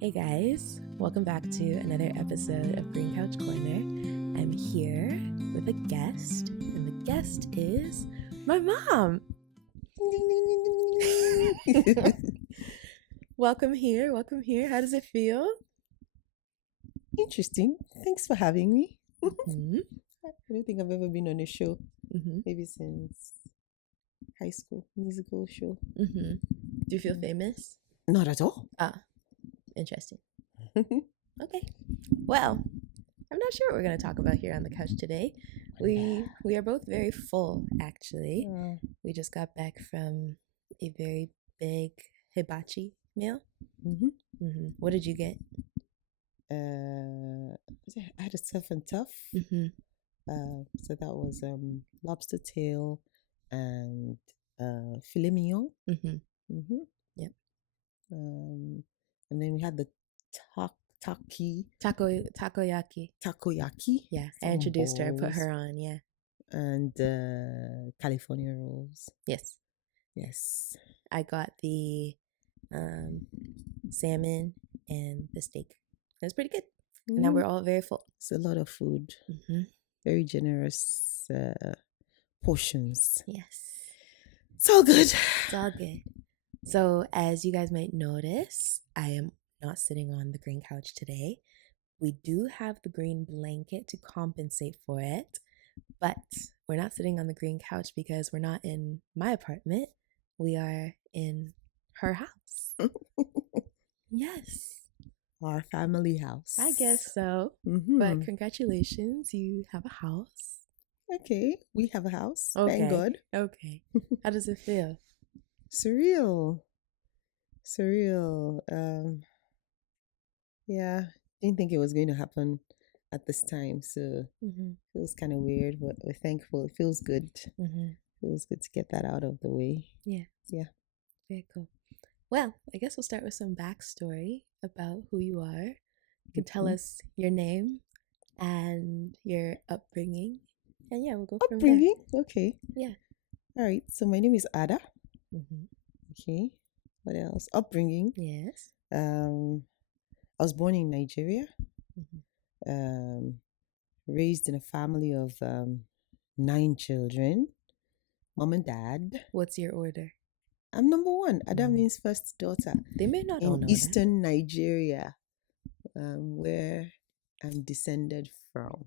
Hey guys, welcome back to another episode of Green Couch Corner. I'm here with a guest, and the guest is my mom. Welcome here. How does it feel? Interesting. Thanks for having me. Mm-hmm. I don't think I've ever been on a show, Mm-hmm. maybe since high school, musical show. Mm-hmm. Do you feel famous? Not at all. Ah, interesting. Okay. Well, I'm not sure what we're going to talk about here on the couch today. We are both very full, actually. We just got back from a very big hibachi meal. Mm-hmm. Mm-hmm. What did you get? I had a tough and tough. Mm-hmm. So that was lobster tail and filet mignon. Mm-hmm. Mm-hmm. Yep. And then we had the Takoyaki. takoyaki. Yeah, I introduced her. I put her on. Yeah. And California rolls. Yes. I got the salmon and the steak. It was pretty good. And now we're all very full. It's a lot of food. Mm-hmm. Very generous portions. Yes. It's all good. It's all good. So, as you guys might notice, I am not sitting on the green couch today. We do have the green blanket to compensate for it, but we're not sitting on the green couch because we're not in my apartment. We are in her house. Yes. Our family house. I guess so. Mm-hmm. But congratulations, you have a house. Okay, we have a house. Okay. Thank God. Okay. How does it feel? Surreal. Yeah, didn't think it was going to happen at this time, so Mm-hmm. it feels kind of weird, but we're thankful. It feels good. Mm-hmm. Feels good to get that out of the way. Yeah. Very cool. Well, I guess we'll start with some backstory about who you are. You can tell us your name and your upbringing. And yeah, we'll go from there. Upbringing? Okay. Yeah. All right. So my name is Ada. Mm-hmm. Okay. What else? Upbringing. Yes. I was born in Nigeria. Mm-hmm. Raised in a family of 9 children. Mom and dad. What's your order? I'm number 1. Ada means first daughter. They may not all know in Eastern Nigeria, where I'm descended from.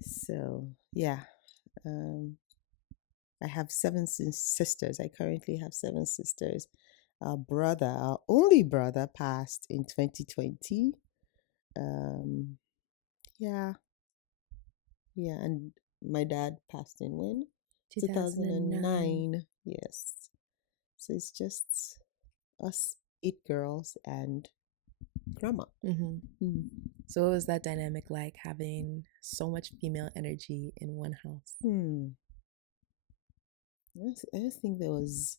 So yeah, I have 7 sisters. I currently have 7 sisters. Our only brother, passed in 2020. Yeah, and my dad passed in when? 2009. Yes. So it's just us 8 girls and grandma. Mm-hmm. So what was that dynamic like, having so much female energy in one house? I don't think there was.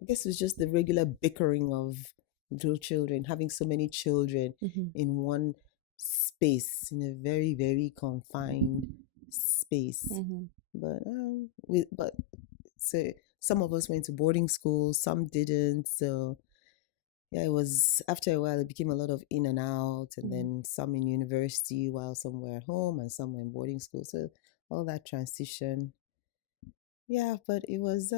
I guess it was just the regular bickering of little children, having so many children in one space, in a very, very confined space. But so some of us went to boarding school, some didn't. So yeah, it was, after a while, it became a lot of in and out, and then some in university while some were at home and some were in boarding school. So all that transition. Yeah, but it was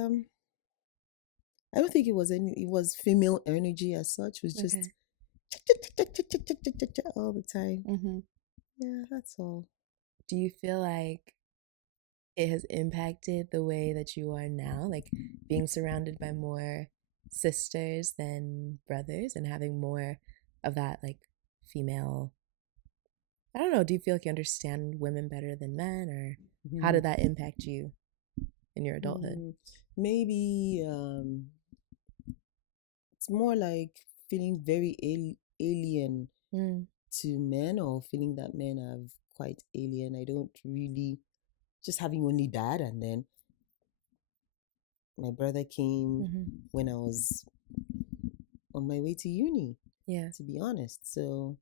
I don't think it was female energy as such. It was just all the time. Yeah, that's all. Do you feel like it has impacted the way that you are now, like being surrounded by more sisters than brothers and having more of that like female, I don't know, do you feel like you understand women better than men, or how did that impact you in your adulthood? Maybe it's more like feeling very alien to men, or feeling that men are quite alien. I don't really, just having only dad, and then my brother came when I was on my way to uni. Yeah, to be honest. So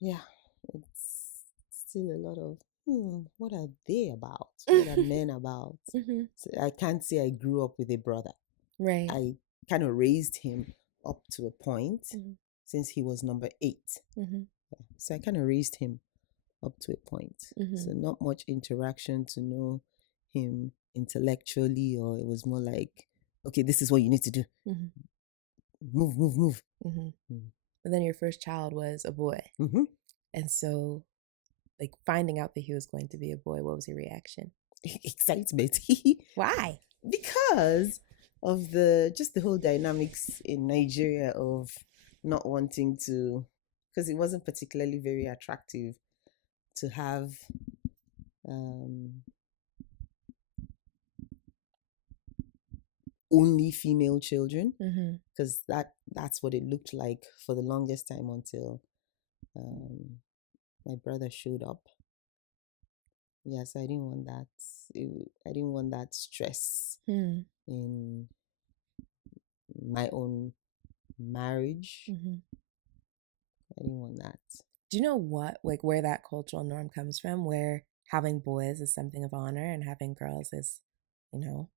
yeah, it's still a lot of what are they about? What are men about? So I can't say I grew up with a brother. Right. I kind of raised him up to a point, since he was number 8. So I kind of raised him up to a point. So not much interaction to know him intellectually, or it was more like, okay, this is what you need to do. Move. But then your first child was a boy. And so, like, finding out that he was going to be a boy, what was your reaction? Excitement. Why? Because of the whole dynamics in Nigeria of not wanting to, because it wasn't particularly very attractive to have only female children, because that's what it looked like for the longest time until my brother showed up. Yes, I didn't want that. I didn't want that stress in my own marriage. I didn't want that. Do you know what, like, where that cultural norm comes from, where having boys is something of honor and having girls is, you know?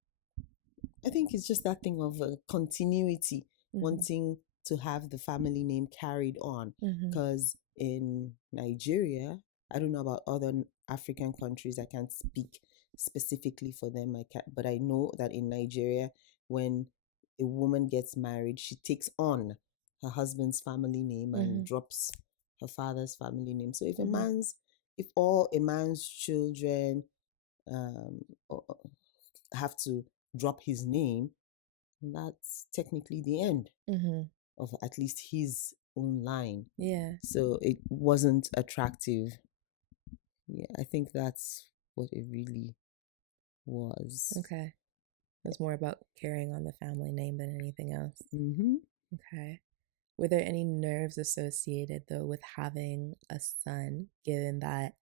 I think it's just that thing of continuity, wanting to have the family name carried on. Because in Nigeria, I don't know about other African countries, I can't speak specifically for them, but I know that in Nigeria, when a woman gets married, she takes on her husband's family name and drops her father's family name. So if all a man's children have to drop his name, that's technically the end of at least his own line. Yeah. So it wasn't attractive. Yeah, I think that's what it really was. Okay. It's more about carrying on the family name than anything else. Okay. Were there any nerves associated, though, with having a son, given that,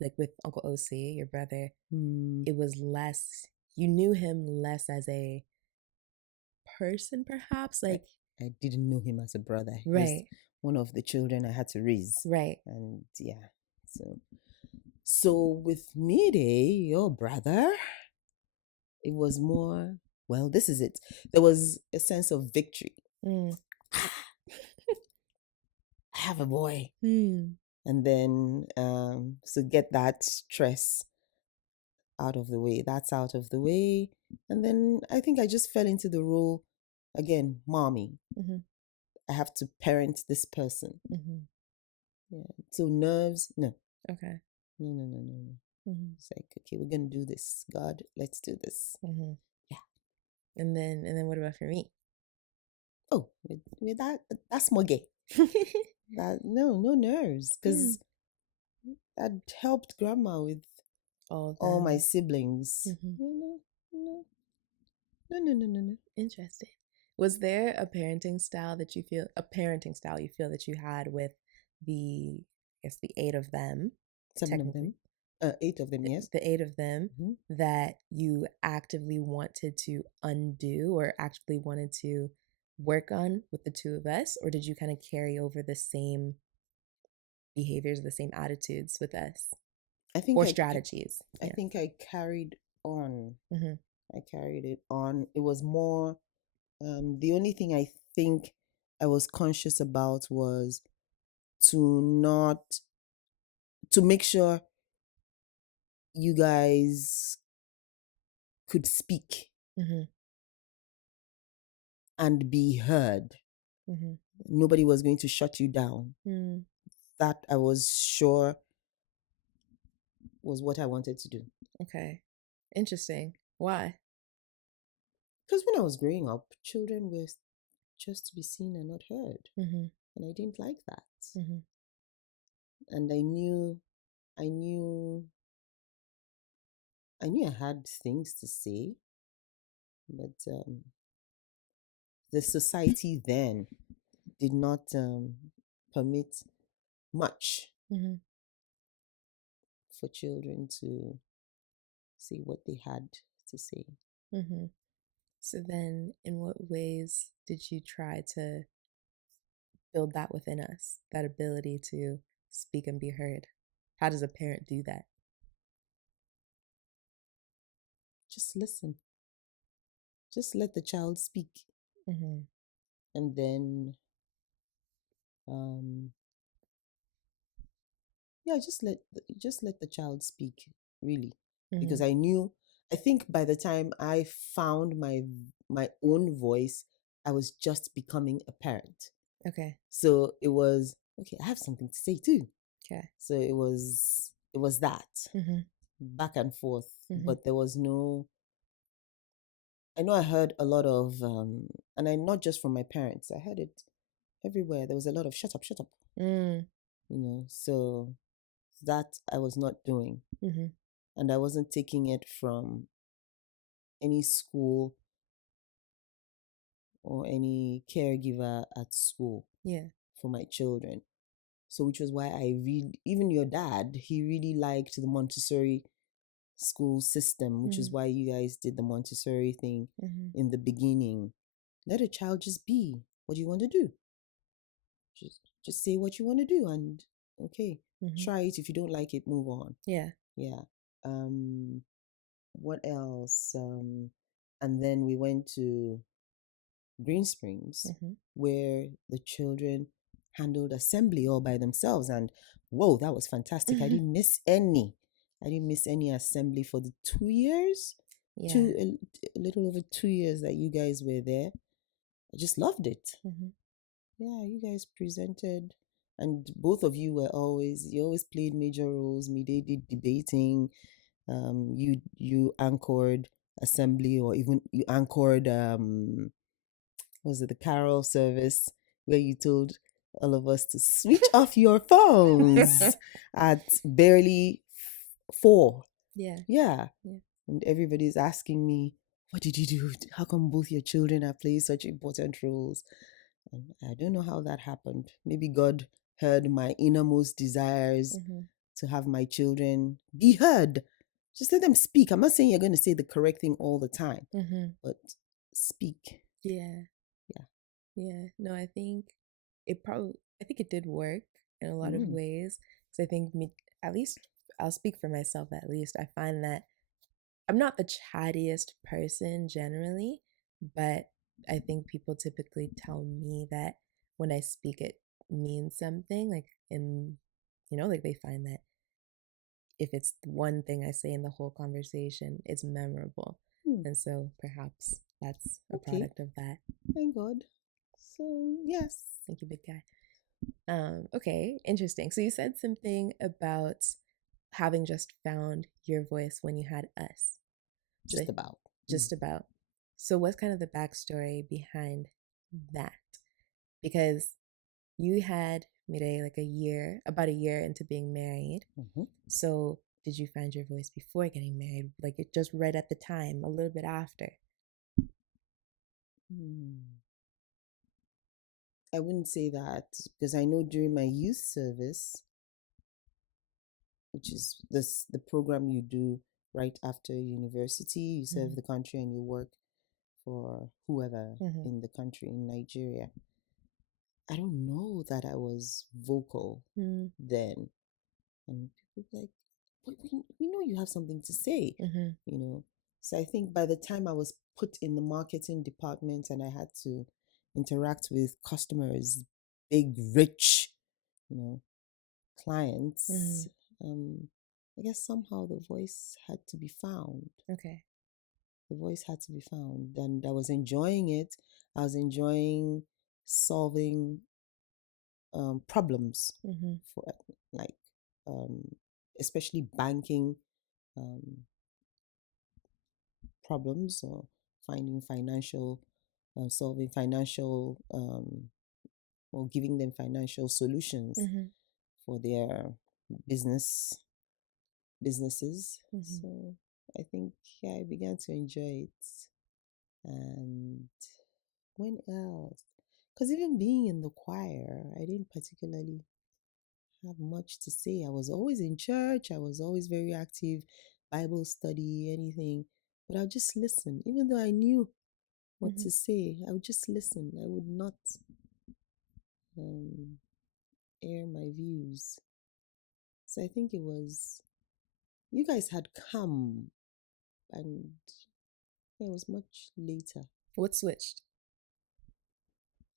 like with Uncle OC, your brother, it was less, you knew him less as a person, perhaps? Like, I didn't know him as a brother. He right. was one of the children I had to raise. Right. And yeah, so with Mide, your brother, it was more, well, this is it. There was a sense of victory. I have a boy. And then, so get that stress out of the way. That's out of the way. And then I think I just fell into the role, again, mommy. I have to parent this person. Yeah. So nerves, no. Okay. No. It's like, okay, we're going to do this. God, let's do this. Yeah. And then what about for me? Oh, with that's more gay. That no nerves, because that helped grandma with all my siblings. No. Interesting. Was there a parenting style you feel that you had with the, I guess, the 8 of them? 7 of them. 8 of them, yes. The 8 of them that you actively wanted to undo or actively wanted to work on with the 2 of us? Or did you kind of carry over the same behaviors, the same attitudes with us? I think strategies. I think I carried on. I carried it on. It was more, the only thing I think I was conscious about was to make sure you guys could speak and be heard. Nobody was going to shut you down. That I was sure was what I wanted to do. Okay. Interesting. Why? Because when I was growing up, children were just to be seen and not heard. And I didn't like that. And I knew I had things to say, but the society then did not permit much for children to say what they had to say. So then, in what ways did you try to build that within us, that ability to speak and be heard? How does a parent do that? Just listen. Just let the child speak. And then um yeah, just let the child speak, really, because Mm-hmm. I think by the time I found my own voice, I was just becoming a parent. Okay. So it was okay, I have something to say too. Okay. So it was that Mm-hmm. back and forth, Mm-hmm. but there was no. I know I heard a lot of and I not just from my parents, I heard it everywhere. There was a lot of shut up, Mm. so that I was not doing. Mm-hmm. And I wasn't taking it from any school or any caregiver at school Yeah. for my children. So, which was why I really, even your dad, he really liked the Montessori school system, which is Mm-hmm. why you guys did the Montessori thing Mm-hmm. in the beginning. Let a child just be. What do you want to do? Just say what you want to do, and okay, Mm-hmm. try it. If you don't like it, move on. Yeah. Yeah. Um, what else? And then we went to Green Springs, Mm-hmm. where the children handled assembly all by themselves. And whoa, that was fantastic. I didn't miss any. I didn't miss any assembly for the 2 years, Yeah. a little over 2 years that you guys were there. I just loved it. Mm-hmm. Yeah, you guys presented, and both of you you always played major roles. Me, they did debating. You anchored assembly, or even you anchored was it the carol service, where you told all of us to switch off your phones at barely 4. Yeah. Yeah. Yeah. And everybody's asking me, what did you do? How come both your children are playing such important roles? And I don't know how that happened. Maybe God heard my innermost desires Mm-hmm. to have my children be heard. Just let them speak. I'm not saying you're going to say the correct thing all the time, Mm-hmm. but speak. Yeah. Yeah. Yeah. No, I think it did work in a lot of Mm. ways. Because I think at least, I'll speak for myself at least. I find that I'm not the chattiest person generally, but I think people typically tell me that when I speak, it means something. Like like they find that if it's one thing I say in the whole conversation, it's memorable. Hmm. And so perhaps that's a Okay. product of that. Thank God. So, yes. Thank you, big guy. Okay, interesting. So you said something about having just found your voice when you had us. So Just about. Mm. just about. So what's kind of the backstory behind that? Because you had Mireille like about a year into being married. Mm-hmm. So did you find your voice before getting married? Like it just right at the time, a little bit after? Hmm. I wouldn't say that, because I know during my youth service, which is the program you do right after university, you serve Mm-hmm. the country and you work for whoever Mm-hmm. in the country, in Nigeria. I don't know that I was vocal Mm-hmm. then. And people were like, but we know you have something to say, Mm-hmm. you know. So I think by the time I was put in the marketing department and I had to interact with customers, big, rich, you know, Mm-hmm. clients, I guess somehow the voice had to be found. Okay. The voice had to be found. And I was enjoying it. I was enjoying solving problems Mm-hmm. for, like, um, especially banking um, problems, or finding financial, solving financial, or giving them financial solutions Mm-hmm. for their businesses. Mm-hmm. So I think, yeah, I began to enjoy it. And when else? Because even being in the choir, I didn't particularly have much to say. I was always in church, I was always very active, Bible study, anything. But I'll just listen. Even though I knew what Mm-hmm. to say, I would just listen. I would not um, air my views. So I think it was, you guys had come, and yeah, it was much later. What switched?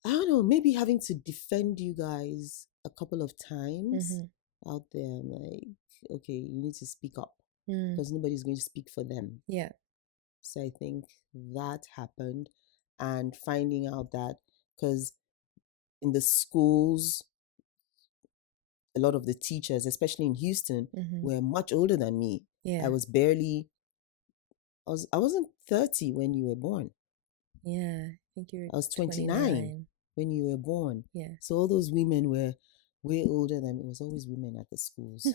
I don't know, maybe having to defend you guys a couple of times Mm-hmm. out there. I'm like, okay, you need to speak up Mm. because nobody's going to speak for them. Yeah. So I think that happened, and finding out that because in the schools, a lot of the teachers, especially in Houston, Mm-hmm. were much older than me. Yeah. I was barely, I wasn't 30 when you were born. Yeah. I think you were I was 29 29. when you were born. Yeah. So all those women were way older than me. It was always women at the schools.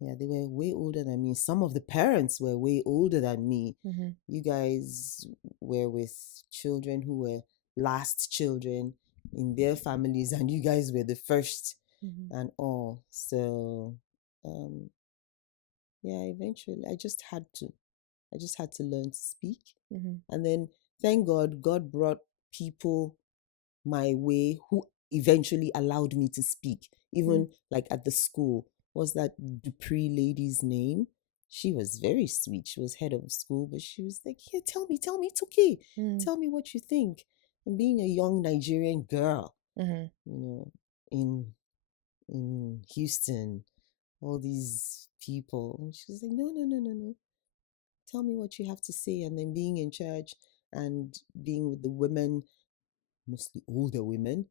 Yeah, they were way older than me. Some of the parents were way older than me. Mm-hmm. You guys were with children who were last children in their families, and you guys were the first Mm-hmm. and all. So, yeah, eventually I just had to. I just had to learn to speak. Mm-hmm. And then, thank God, God brought people my way who eventually allowed me to speak. Even like at the school, was that Dupree lady's name? She was very sweet. She was head of school, but she was like, "Here, tell me, it's okay. Mm-hmm. Tell me what you think." And being a young Nigerian girl, Mm-hmm. you know, in Houston, all these people, and she was like, "No, no, no, no, no. Tell me what you have to say." And then being in church and being with the women, mostly older women,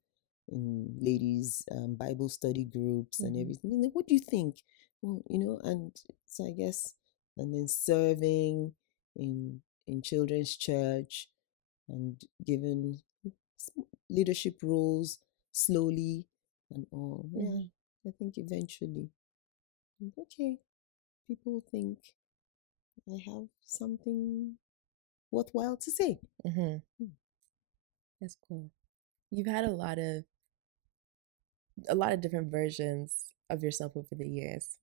in ladies' Bible study groups and everything. And like, what do you think? Well, and so I guess, and then serving in children's church and given leadership roles slowly and all. Yeah, Mm-hmm. I think eventually, okay, people think I have something worthwhile to say. Mm-hmm. That's cool. You've had a lot of different versions of yourself over the years.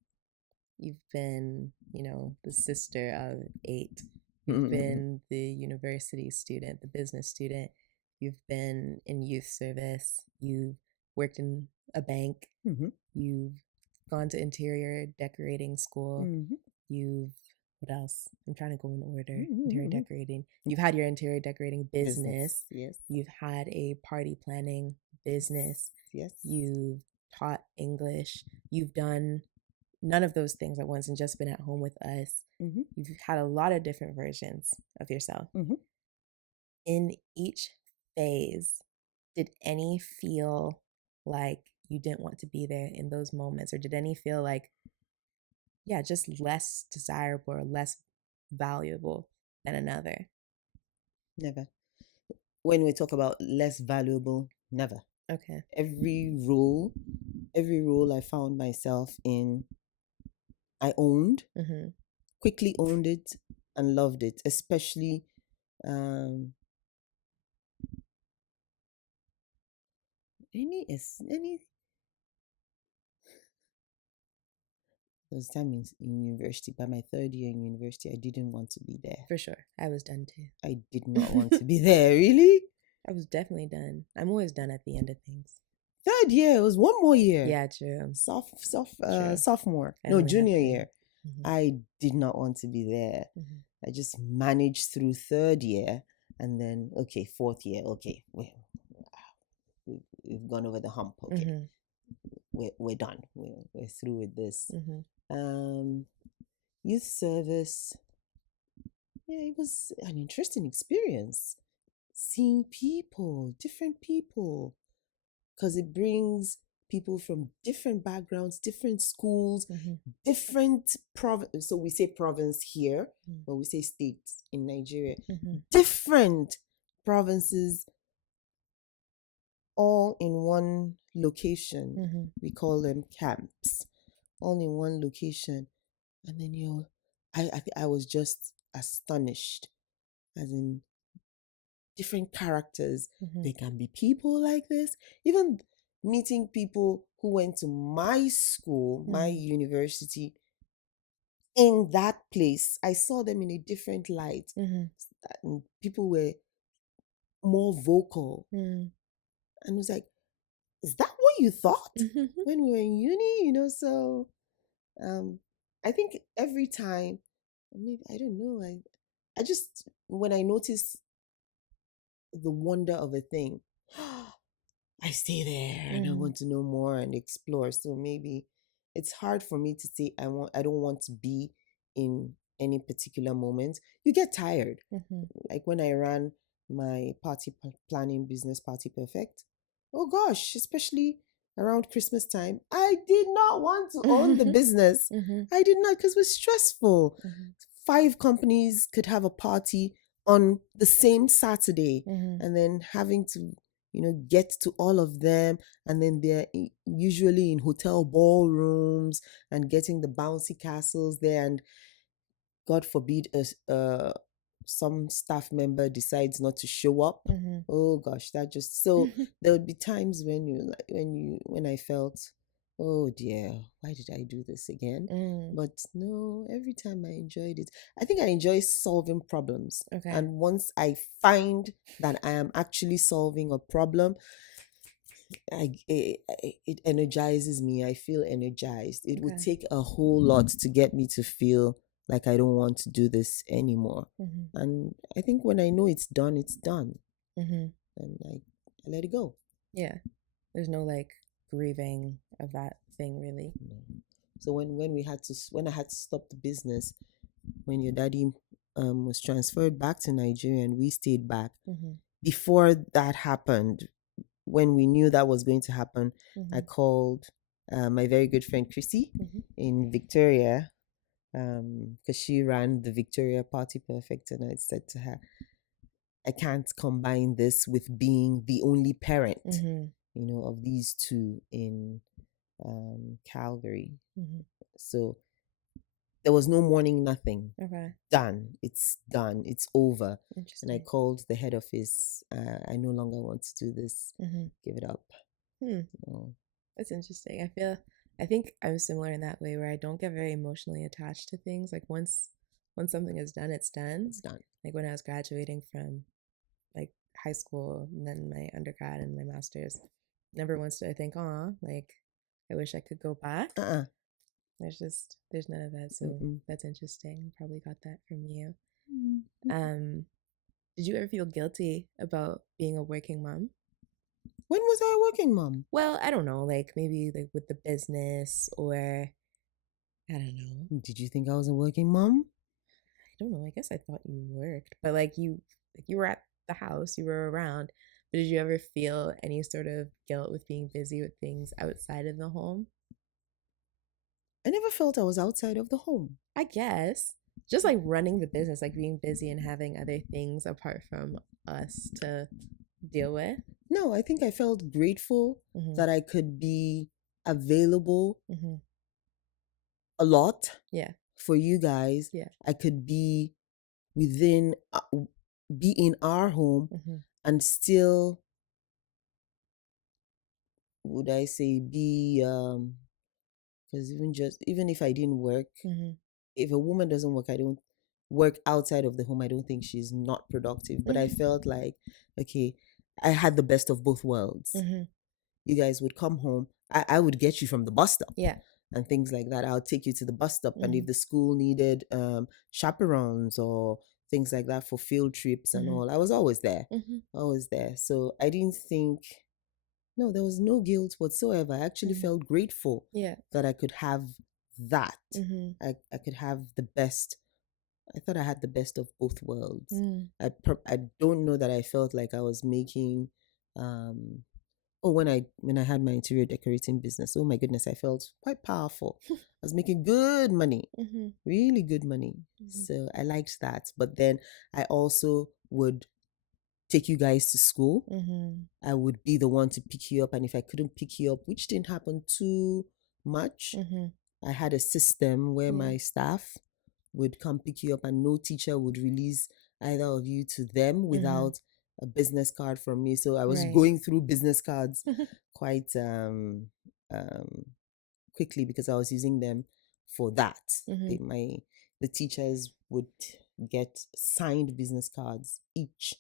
You've been, the sister of 8. You've been the university student, the business student. You've been in youth service. You've worked in a bank. Mm-hmm. You've gone to interior decorating school. Mm-hmm. You've, what else? I'm trying to go in order. Interior Mm-hmm. decorating. You've had your interior decorating business. Yes. You've had a party planning business. Yes. You've taught English. You've done none of those things at once and just been at home with us. Mm-hmm. You've had a lot of different versions of yourself. Mm-hmm. In each phase, did any feel like you didn't want to be there in those moments? Or did any feel like, yeah, just less desirable or less valuable than another? Never. When we talk about less valuable, never. Okay. Every role I found myself in, I owned, Mm-hmm. quickly owned it and loved it, especially any those times in university. By my third year in university, I didn't want to be there. For sure. I was done too. I did not want to be there. Really? I was definitely done. I'm always done at the end of things. Third year, it was one more year. Yeah, true. Sophomore. I No, only had junior 3. year. Mm-hmm. I did not want to be there. Mm-hmm. I just managed through third year, and then okay, fourth year. Okay, we've gone over the hump. Okay, we're done. We're through with this. Youth service. Yeah, it was an interesting experience. Seeing people, different people, because it brings people from different backgrounds, different schools, different province. So we say province here, but we say states in Nigeria. Different provinces, all in one location. We call them camps, all in one location. And then I was just astonished, as in different characters. There can be people like this. Even meeting people who went to my school, my university, in that place, I saw them in a different light. And people were more vocal. And it was like, is that what you thought when we were in uni? So I think every time, maybe, I don't know, I just, when I notice the wonder of a thing, I stay there and I want to know more and explore. So maybe it's hard for me to say I don't want to be in any particular moment. You get tired. Like when I ran my planning business, Party Perfect. Oh gosh, especially around Christmas time, I did not want to own the business. I did not, because it was stressful. 5 companies could have a party on the same Saturday, and then having to get to all of them, and then they're usually in hotel ballrooms and getting the bouncy castles there, and God forbid some staff member decides not to show up. Oh gosh, that just so there would be times when I felt, oh dear, why did I do this again? But no, every time I enjoyed it. I think I enjoy solving problems. Okay. And once I find that I am actually solving a problem, it energizes me. I feel energized. It would take a whole lot to get me to feel like I don't want to do this anymore. And I think when I know it's done, it's done. And I let it go. Yeah. There's no like grieving of that thing, really. No. So when I had to stop the business, when your daddy was transferred back to Nigeria and we stayed back, before that happened, when we knew that was going to happen, I called my very good friend Chrissy in Victoria, because she ran the Victoria Party Perfect, and I said to her, I can't combine this with being the only parent, of these 2 in Calgary. So there was no morning, nothing. Okay. Done. It's done. It's over. And I called the head office. I no longer want to do this. Give it up. Oh. That's interesting. I think I'm similar in that way, where I don't get very emotionally attached to things. Like once something is done, it's done. It's done. Like when I was graduating from like high school and then my undergrad and my master's, never once did I think, like I wish I could go back. There's none of that. So that's interesting. Probably got that from you. Did you ever feel guilty about being a working mom? When was I a working mom? Well, I don't know, like maybe like with the business, or I don't know. Did you think I was a working mom? I don't know. I guess I thought you worked, but like you were at the house, you were around. But did you ever feel any sort of guilt with being busy with things outside of the home? I never felt I was outside of the home. I guess just like running the business, like being busy and having other things apart from us to deal with. No, I think I felt grateful that I could be available a lot for you guys. I could be within, be in our home and still, would I say, be, because even if I didn't work, if a woman doesn't work, I don't work outside of the home, I don't think she's not productive. But I felt like, okay, I had the best of both worlds. You guys would come home. I would get you from the bus stop. And things like that. I'll take you to the bus stop. And if the school needed chaperones or things like that for field trips and all, I was always there. Always there. So I didn't think, no, there was no guilt whatsoever. I actually felt grateful that I could have that. I could have the best. I thought I had the best of both worlds. I don't know that I felt like I was making when I had my interior decorating business, oh my goodness, I felt quite powerful. I was making good money, really good money. So I liked that. But then I also would take you guys to school. I would be the one to pick you up. And if I couldn't pick you up, which didn't happen too much, I had a system where my staff would come pick you up, and no teacher would release either of you to them without a business card from me. So I was going through business cards quite quickly because I was using them for that. The teachers would get signed business cards each,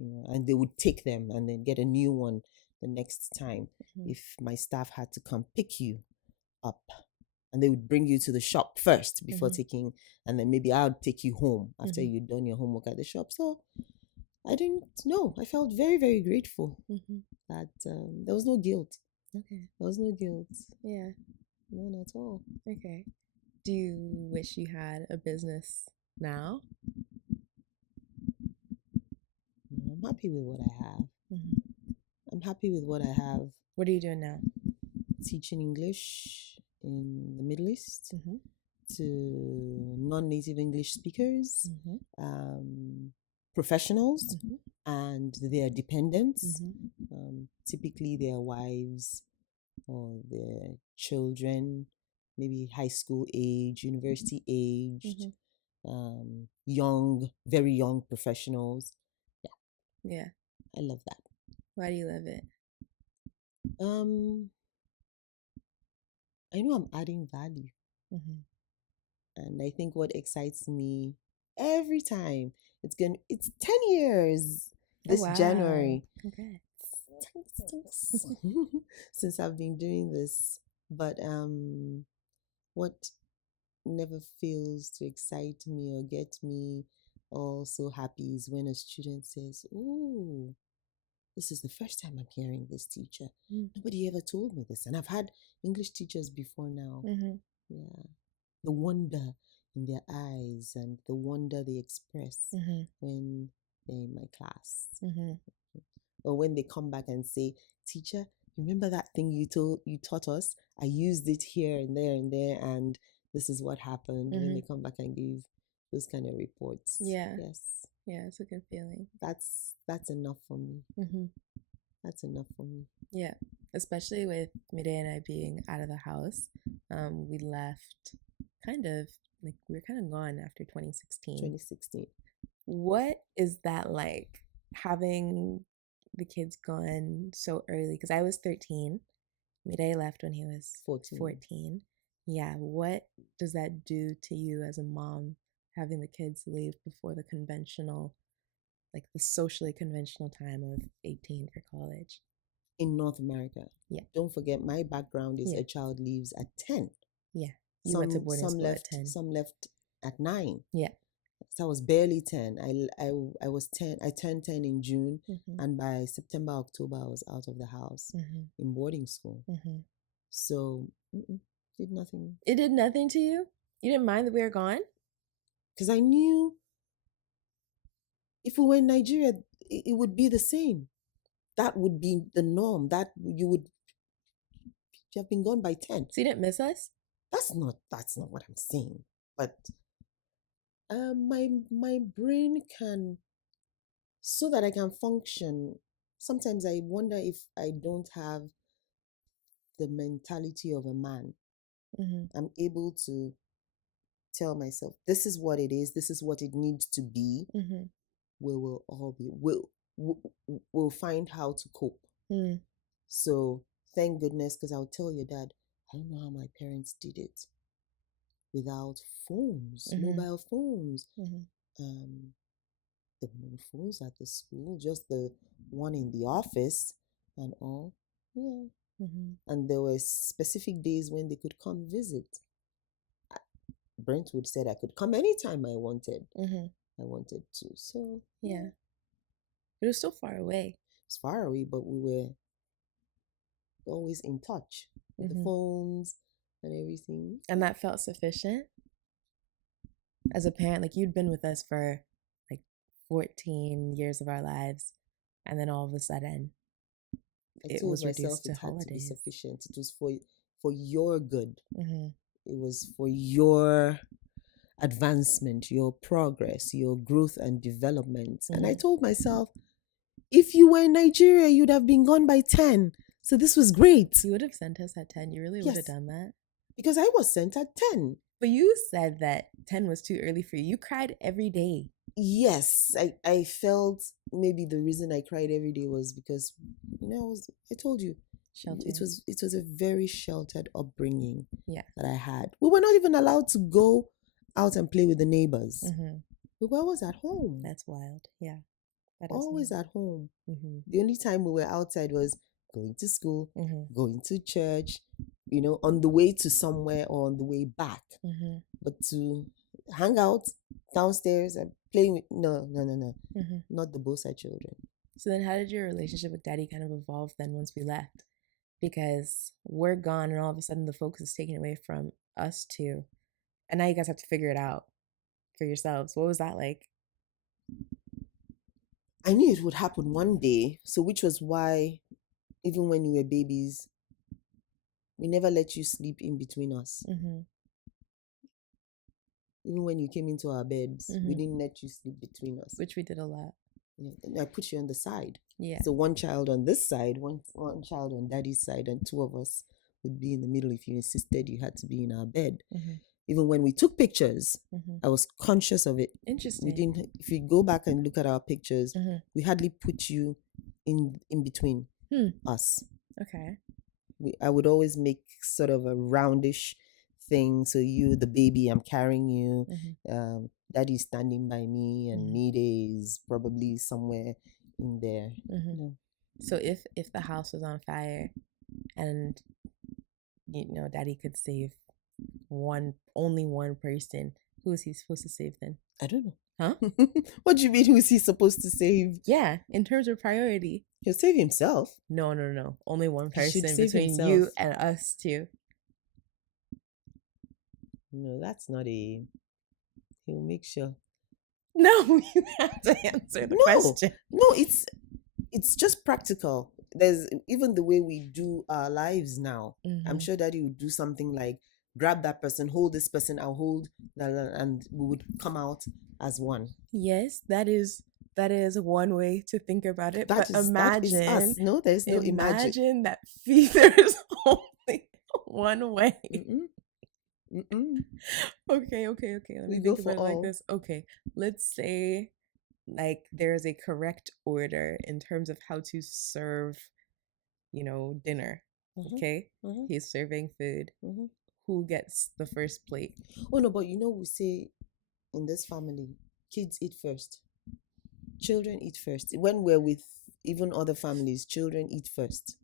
and they would take them and then get a new one the next time if my staff had to come pick you up. And they would bring you to the shop first before taking, and then maybe I would take you home after you'd done your homework at the shop. So I didn't know. I felt very, very grateful that there was no guilt. Okay. There was no guilt. Yeah. None at all. Okay. Do you wish you had a business now? No, I'm happy with what I have. I'm happy with what I have. What are you doing now? Teaching English in the Middle East to non-native English speakers, professionals, and their dependents, typically their wives or their children, maybe high school age, university aged, young, very young professionals. Yeah. I love that. Why do you love it? I know I'm adding value. And I think what excites me every time, it's 10 years this January. Congrats. Thanks. Since I've been doing this. But what never fails to excite me or get me all so happy is when a student says, "Oh, this is the first time I'm hearing this, teacher. Nobody ever told me this." And I've had English teachers before now. Yeah. The wonder in their eyes and the wonder they express when they're in my class. Or when they come back and say, "Teacher, remember that thing you taught us? I used it here and there, and this is what happened." When they come back and give those kind of reports. Yeah. Yes. Yeah, it's a good feeling. That's enough for me. That's enough for me. Yeah. Especially with Mide and I being out of the house. We left we were kind of gone after 2016. What is that like, having the kids gone so early? Because I was 13. Mide left when he was 14. Yeah. What does that do to you as a mom, having the kids leave before the conventional, like the socially conventional time of 18 for college? In North America. Yeah. Don't forget, my background is a child leaves at 10. Yeah. You went to boarding school at 10. Some left at 9. Yeah. So I was barely 10. I was 10. I turned 10 in June, and by September, October, I was out of the house in boarding school. So did nothing. It did nothing to you? You didn't mind that we were gone? Because I knew if we were in Nigeria, it would be the same. That would be the norm. That you have been gone by 10. So you didn't miss us? That's not what I'm saying. But my brain can, so that I can function. Sometimes I wonder if I don't have the mentality of a man. I'm able to tell myself, this is what it is. This is what it needs to be. We will all be. We'll find how to cope. So thank goodness, because I'll tell your dad, I don't know how my parents did it without phones, mobile phones. The no phones at the school, just the one in the office and all. Yeah. And there were specific days when they could come visit. Brentwood said I could come anytime I wanted. I wanted to. So yeah. But it was still far away. It's far away, but we were always in touch with the phones and everything. And that felt sufficient? As a parent, like, you'd been with us for like 14 years of our lives, and then all of a sudden it was reduced to holidays. To be sufficient. It was for your good. It was for your advancement, your progress, your growth and development. And I told myself, if you were in Nigeria, you'd have been gone by 10. So this was great. You would have sent us at 10. You really would have done that. Because I was sent at 10. But you said that 10 was too early for you. You cried every day. Yes. I felt maybe the reason I cried every day was because, I told you, sheltered. It was a very sheltered upbringing that I had. We were not even allowed to go out and play with the neighbors. We were always at home. That's wild. Yeah. Always at home. The only time we were outside was going to school, going to church, on the way to somewhere or on the way back. But to hang out downstairs and playing with no. Not the both side children. So then how did your relationship with daddy kind of evolve then once we left? Because we're gone and all of a sudden the focus is taken away from us too. And now you guys have to figure it out for yourselves. What was that like? I knew it would happen one day. So which was why even when you were babies, we never let you sleep in between us. Even when you came into our beds, we didn't let you sleep between us. Which we did a lot. Yeah. And I put you on the side. Yeah. So one child on this side, one child on daddy's side, and two of us would be in the middle. If you insisted you had to be in our bed. Even when we took pictures, I was conscious of it. Interesting. We didn't. If you go back and look at our pictures, we hardly put you in between us. Okay. I would always make sort of a roundish thing. So you, the baby, I'm carrying you. Daddy's standing by me, and Mide is probably somewhere in there. So if the house was on fire, and daddy could save only one person, who is he supposed to save then? I don't know. Huh? What do you mean, who is he supposed to save? Yeah, in terms of priority. He'll save himself. No. Only one person between himself. You and us two. No, that's not a... He'll make sure. No, you have to answer the question. No, it's just practical. There's even the way we do our lives now. I'm sure Daddy would do something like grab that person, hold this person, I'll hold, and we would come out as one. Yes, that is one way to think about it. But imagine, that is us. No, there's no imagine that there's only one way. Okay. Let me think about it like this. Okay, let's say like there's a correct order in terms of how to serve, dinner. Okay, he's serving food. Who gets the first plate? Oh no, but we say in this family, kids eat first. Children eat first. When we're with even other families, children eat first.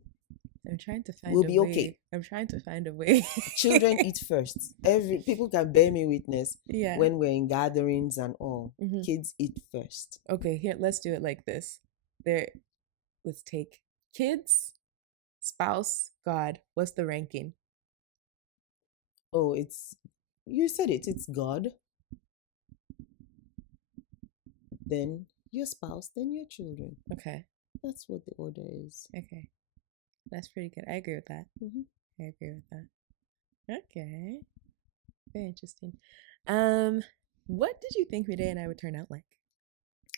I'm trying to find a way. Okay. I'm trying to find a way. Children eat first. People can bear me witness. Yeah. When we're in gatherings and all, kids eat first. Okay, here, let's do it like this. Let's take kids, spouse, God. What's the ranking? Oh, you said it. It's God. Then your spouse, then your children. Okay. That's what the order is. Okay. That's pretty good. I agree with that. I agree with that. Okay. Very interesting. What did you think Mide and I would turn out like?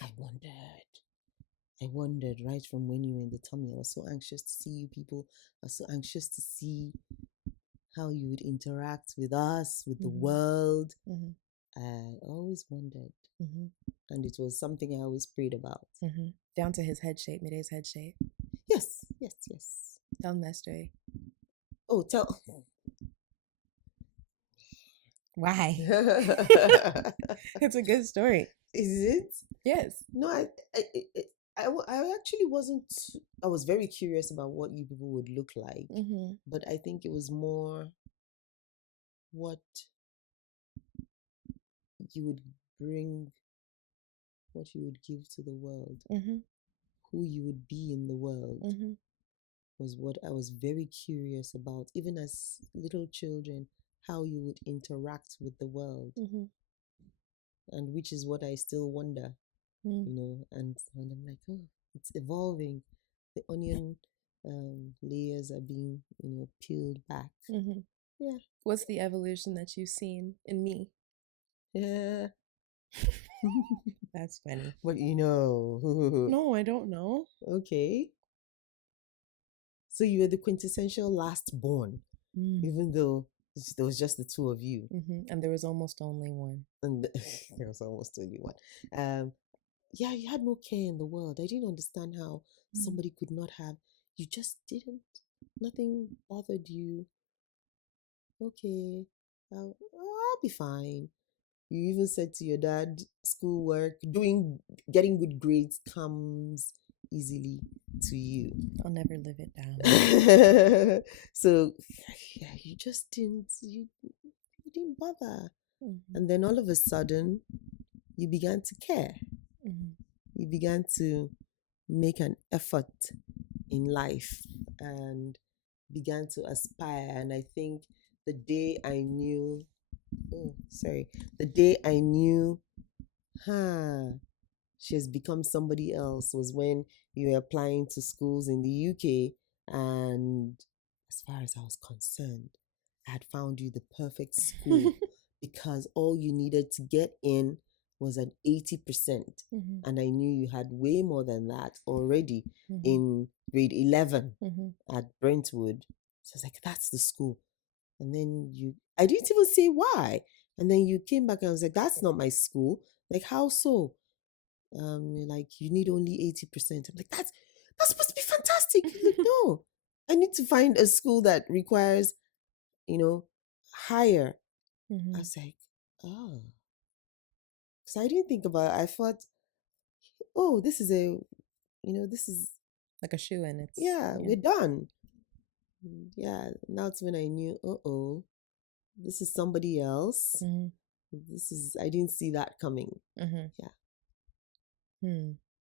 I wondered right from when you were in the tummy. I was so anxious to see you people. I was so anxious to see how you would interact with us, with the world. I always wondered. And it was something I always prayed about. Down to his head shape, Mide's head shape. Yes. Tell him that story. Oh, tell. Why? It's a good story. Is it? Yes. No, I actually wasn't. I was very curious about what you people would look like, but I think it was more what you would bring, what you would give to the world, who you would be in the world. Was what I was very curious about, even as little children, how you would interact with the world. And which is what I still wonder, and I'm like, oh, it's evolving. The onion layers are being, peeled back. Yeah. What's the evolution that you've seen in me? Yeah. That's funny. But No, I don't know. Okay. So you were the quintessential last born, even though there was just the two of you. And there was almost only one. And there was almost only one. Yeah, you had no care in the world. I didn't understand how somebody could not have. You just didn't. Nothing bothered you. Okay, I'll be fine. You even said to your dad, schoolwork, getting good grades comes easily to you. I'll never live it down. So yeah, you just didn't bother. And then all of a sudden you began to care. You began to make an effort in life and began to aspire. And I think the day I knew, the day I knew, she has become somebody else was when you were applying to schools in the UK. And as far as I was concerned, I had found you the perfect school because all you needed to get in was an 80%. And I knew you had way more than that already in grade 11 at Brentwood. So I was like, that's the school. And then I didn't even say why. And then you came back and I was like, that's not my school. Like, how so? You're like, you need only 80%. I'm like, that's supposed to be fantastic. Like, no, I need to find a school that requires, higher. I was like, oh, because I didn't think about it. I thought, oh, this is like a shoe in. It's we're done. Yeah, now it's when I knew, this is somebody else. I didn't see that coming.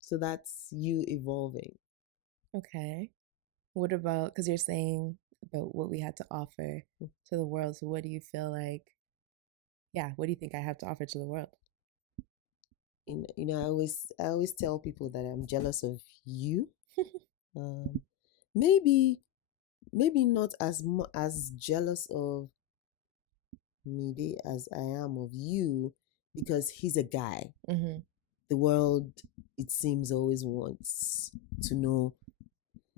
So that's you evolving. Okay. What about, because you're saying about what we had to offer to the world. So what do you feel like, what do you think I have to offer to the world? I always tell people that I'm jealous of you. Maybe not as jealous of Mide as I am of you, because he's a guy. The world, it seems, always wants to know,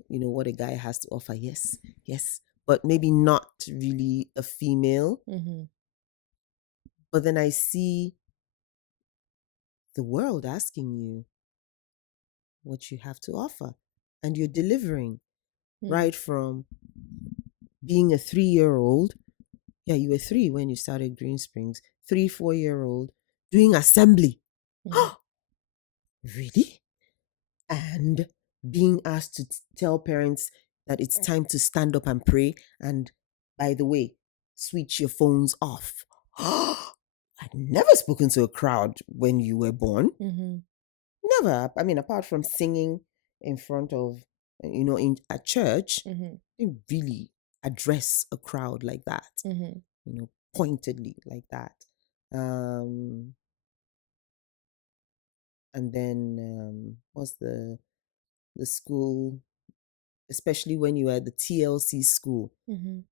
what a guy has to offer. Yes, but maybe not really a female. But then I see the world asking you what you have to offer, and you're delivering. Right from being a 3-year-old. Yeah, you were 3 when you started Green Springs. 3-4-year-old doing assembly. Really? And being asked to tell parents that it's time to stand up and pray. And by the way, switch your phones off. I'd never spoken to a crowd when you were born. Never. I mean, apart from singing in front of, in a church, didn't really address a crowd like that. Pointedly like that. And then what's the school, especially when you were at the TLC school,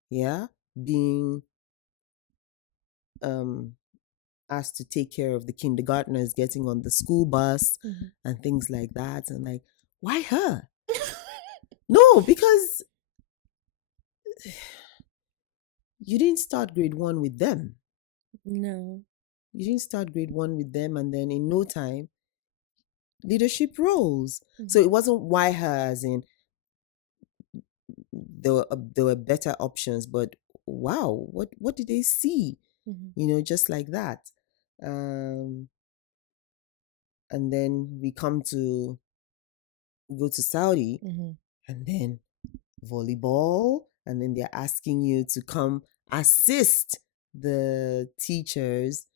being asked to take care of the kindergartners getting on the school bus and things like that. And like, why her? No, because you didn't start grade 1 with them. No. You didn't start grade 1 with them, and then in no time, leadership roles. So it wasn't why her, as in there were better options, but wow, what did they see? Just like that. And then we go to Saudi, and then volleyball, and then they're asking you to come assist the teachers,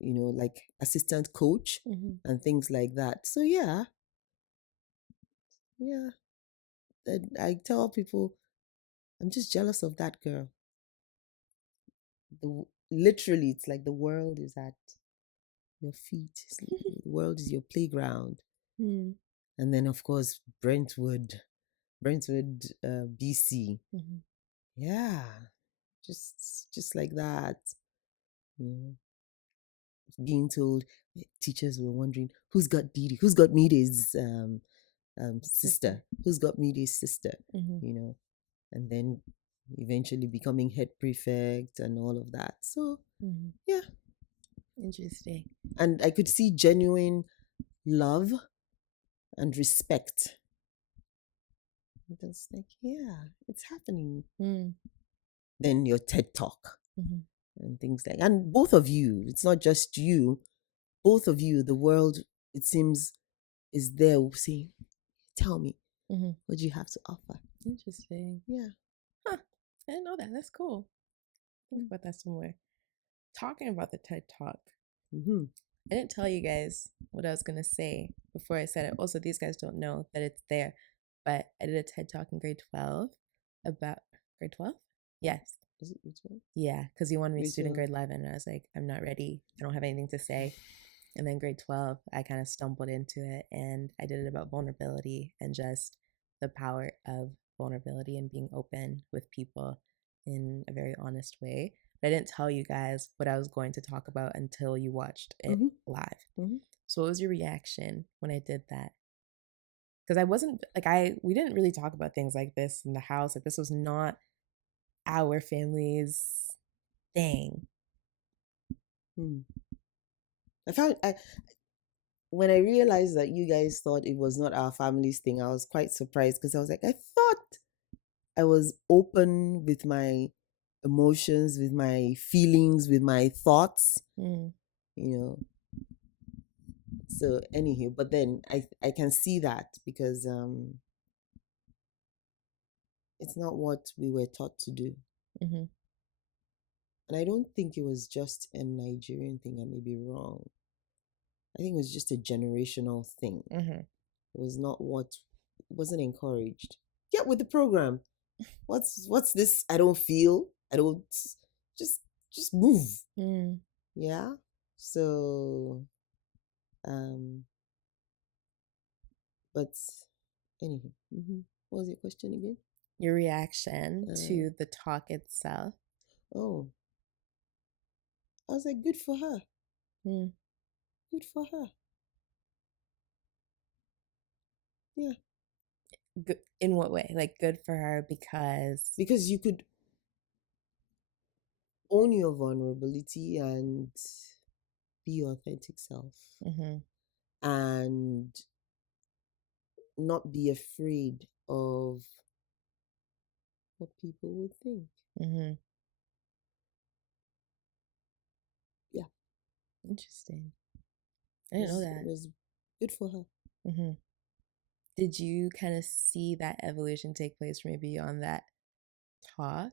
like assistant coach and things like that. So yeah. I tell people, I'm just jealous of that girl. Literally, it's like the world is at your feet. The world is your playground. And then, of course, Brentwood, BC. Yeah, just like that. Being told, teachers were wondering who's got Didi, who's got Mide's sister, who's got Mide's sister. And then eventually becoming head prefect and all of that. So yeah, interesting. And I could see genuine love and respect. It's like, yeah, it's happening. Then your TED Talk and things like, and both of you, it's not just you, both of you, the world, it seems, is there saying, tell me, what do you have to offer? Interesting. Yeah. Huh. I didn't know that. That's cool. Think about that somewhere. Talking about the TED Talk. I didn't tell you guys what I was going to say before I said it. Also, these guys don't know that it's there, but I did a TED Talk in grade 12 about grade 12? Yes. Is it grade 12? Yeah, because you wanted me to Grade do it in 12. grade 11, and I was like, I'm not ready. I don't have anything to say. And then grade 12, I kind of stumbled into it, and I did it about vulnerability and just the power of vulnerability and being open with people in a very honest way. But I didn't tell you guys what I was going to talk about until you watched it live. So what was your reaction when I did that? Because I wasn't like we didn't really talk about things like this in the house. Like this was not our family's thing. When I realized that you guys thought it was not our family's thing, I was quite surprised because I was like, I thought I was open with my emotions, with my feelings, with my thoughts, you know. So anywho, but then I can see that because it's not what we were taught to do. And I don't think it was just a Nigerian thing. I may be wrong. I think it was just a generational thing. It was not what wasn't encouraged. Get with the program. What's this? I don't feel. I don't just move. Yeah. So but anyway. What was your question again? Your reaction to the talk itself. Oh. I was like, good for her. Good for her. Yeah. Good, in what way? Like good for her because you could own your vulnerability and be your authentic self. And not be afraid of what people would think. Yeah. Interesting. I didn't know that. It was good for her. Did you kind of see that evolution take place maybe on that talk?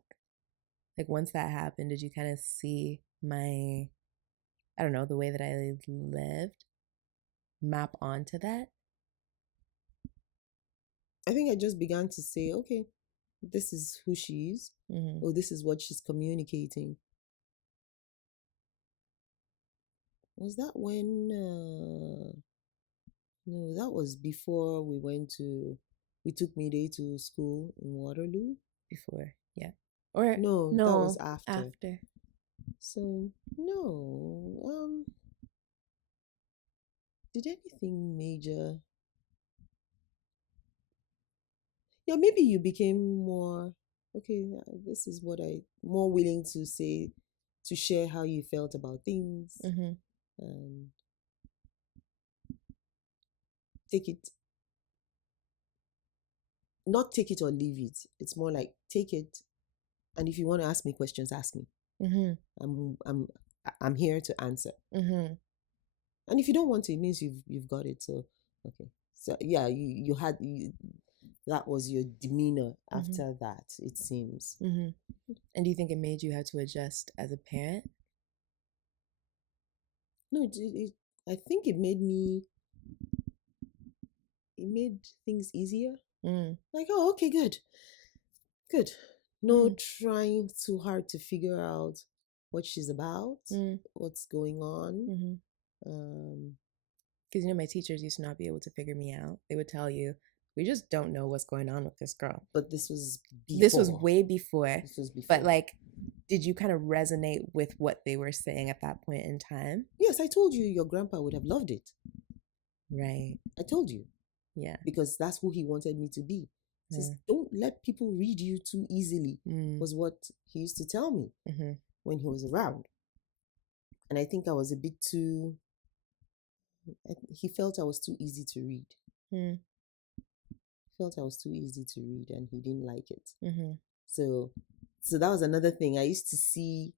Like once that happened, did you kind of see my, I don't know, the way that I lived map onto that? I think I just began to say, okay, this is who she is. Or this is what she's communicating. Was that when no, that was before we took midday to school in Waterloo. Before, yeah. Or no, that was after. So no, did anything major? Yeah, maybe you became more okay. This is what more willing to say, to share how you felt about things. Take it, not take it or leave it. It's more like take it, and if you want to ask me questions, ask me. I'm here to answer. And if you don't want to, it means you've got it. So okay. So yeah, you had that was your demeanor after that, it seems. And do you think it made you have to adjust as a parent? No, I think it made things easier. Like, oh, okay, good. No trying too hard to figure out what she's about, what's going on. Because my teachers used to not be able to figure me out. They would tell you, we just don't know what's going on with this girl. But this was before. This was way before. But like, did you kind of resonate with what they were saying at that point in time? Yes, I told you your grandpa would have loved it. Right. I told you. Yeah. Because that's who he wanted me to be. He says, don't let people read you too easily, was what he used to tell me when he was around. And I think I was a bit too, he felt I was too easy to read. He felt I was too easy to read and he didn't like it. So that was another thing. I used to see